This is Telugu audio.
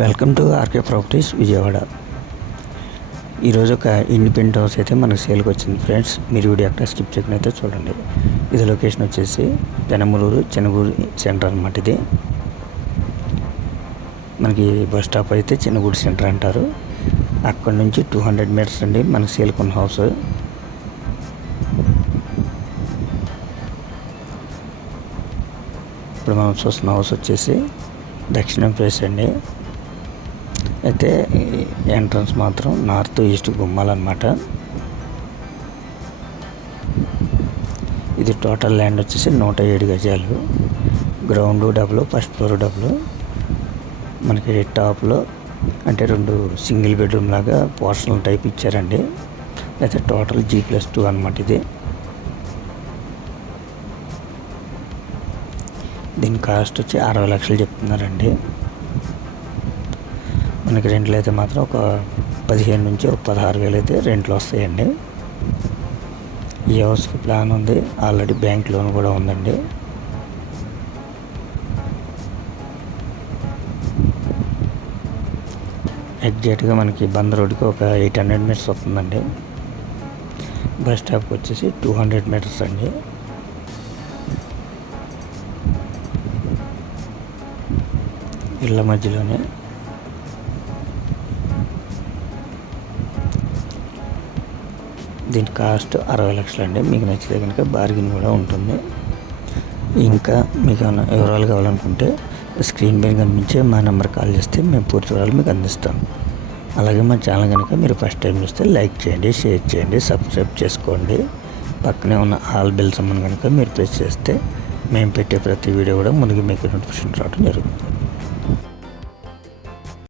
Welcome to RK properties Vijayawada. ఈరోజు ఒక ఇండిపెండెంట్ హౌస్ అయితే మనకు సేల్కి వచ్చింది ఫ్రెండ్స్. మీరు వీడియో అక్కడ స్కిప్ చేయకుండా అయితే చూడండి. ఇది లొకేషన్ వచ్చేసి పెనమలూరు చెన్నగూరు సెంటర్ అనమాట. ఇది మనకి బస్ స్టాప్ అయితే చెన్నగూరు సెంటర్ అంటారు. అక్కడ నుంచి 200 మీటర్స్ అండి మనకు సేల్కి ఉన్న హౌస్. ఇప్పుడు మనం చూస్తున్న హౌస్ వచ్చేసి దక్షిణం ఫేస్ అండి. అయితే ఎంట్రన్స్ మాత్రం నార్త్ ఈస్ట్ గుమ్మాలన్నమాట. ఇది టోటల్ ల్యాండ్ వచ్చేసి 107 గజాలు. Ground double, first floor double. మనకి టాప్లో అంటే 2 సింగిల్ బెడ్రూమ్ లాగా పోర్షనల్ టైప్ ఇచ్చారండి. అయితే టోటల్ G+2 అనమాట. ఇది దీని కాస్ట్ వచ్చి 60 లక్షలు చెప్తున్నారండి. మనకి రెంట్లు అయితే మాత్రం ఒక 15 నుంచి ఒక 16 వేలు అయితే రెంట్లు వస్తాయండి. ఈ హౌస్కి ప్లాన్ ఉంది, ఆల్రెడీ బ్యాంక్ లోన్ కూడా ఉందండి. ఎగ్జాక్ట్గా మనకి బంద్ రోడ్కి ఒక 800 మీటర్స్ వస్తుందండి. బస్ స్టాప్కి వచ్చేసి 200 మీటర్స్ అండి. ఇళ్ళ మధ్యలోనే దీని కాస్ట్ 60 లక్షలు అండి. మీకు నచ్చితే కనుక బార్గెన్ కూడా ఉంటుంది. ఇంకా మీకు ఏమైనా వివరాలు కావాలనుకుంటే స్క్రీన్ పైన కనిపించే మా నెంబర్ కాల్ చేస్తే మేము పూర్తి వివరాలు మీకు అందిస్తాం. అలాగే మా ఛానల్ కనుక మీరు ఫస్ట్ టైం చూస్తే లైక్ చేయండి, షేర్ చేయండి, సబ్స్క్రైబ్ చేసుకోండి. పక్కనే ఉన్న ఆల్ బెల్ సమ్మన్ కనుక మీరు ప్రెస్ చేస్తే మేము పెట్టే ప్రతి వీడియో కూడా ముందుగా మీకు నోటిఫికేషన్ రావడం జరుగుతుంది.